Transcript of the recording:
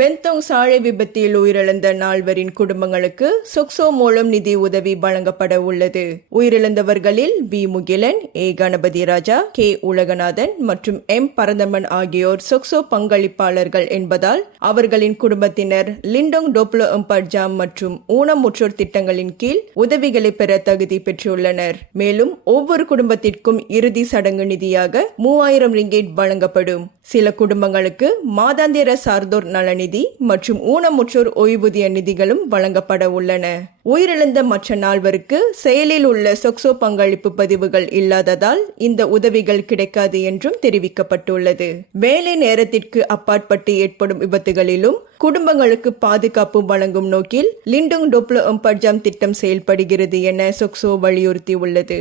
Bentong சாலை விபத்தில் உயிரிழந்த நால்வரின் குடும்பங்களுக்கு சொக்சோ மூலம் நிதி உதவி வழங்கப்பட உள்ளது. உயிரிழந்தவர்களில் V Mugilan, A Ganapathi Raja, K Ulaganathan மற்றும் எம் பரந்தமன் ஆகியோர் சொக்சோ பங்களிப்பாளர்கள் என்பதால் அவர்களின் குடும்பத்தினர் லிண்டோங் டோப்லோ எம்பர்ஜாம் மற்றும் ஊனமுற்றோர் திட்டங்களின் கீழ் உதவிகளை பெற தகுதி பெற்றுள்ளனர். மேலும் ஒவ்வொரு குடும்பத்திற்கும் இறுதி சடங்கு நிதியாக 3000 ரிங்கேட் வழங்கப்படும். சில குடும்பங்களுக்கு மாதாந்திர சார்ந்தோர் நலநிதி மற்றும் ஊனமுற்றோர் ஓய்வூதிய நிதிகளும் வழங்கப்பட உள்ளன. உயிரிழந்த மற்ற நால்வருக்கு செயலில் உள்ள சொக்சோ பங்களிப்பு பதிவுகள் இல்லாததால் இந்த உதவிகள் கிடைக்காது என்றும் தெரிவிக்கப்பட்டுள்ளது. வேலை நேரத்திற்கு அப்பாற்பட்டு ஏற்படும் விபத்துகளிலும் குடும்பங்களுக்கு பாதுகாப்பு வழங்கும் நோக்கில் லிண்டோங் டோப்லோ எம்பர்ஜாம் திட்டம் செயல்படுகிறது என சொக்சோ வலியுறுத்தியுள்ளது.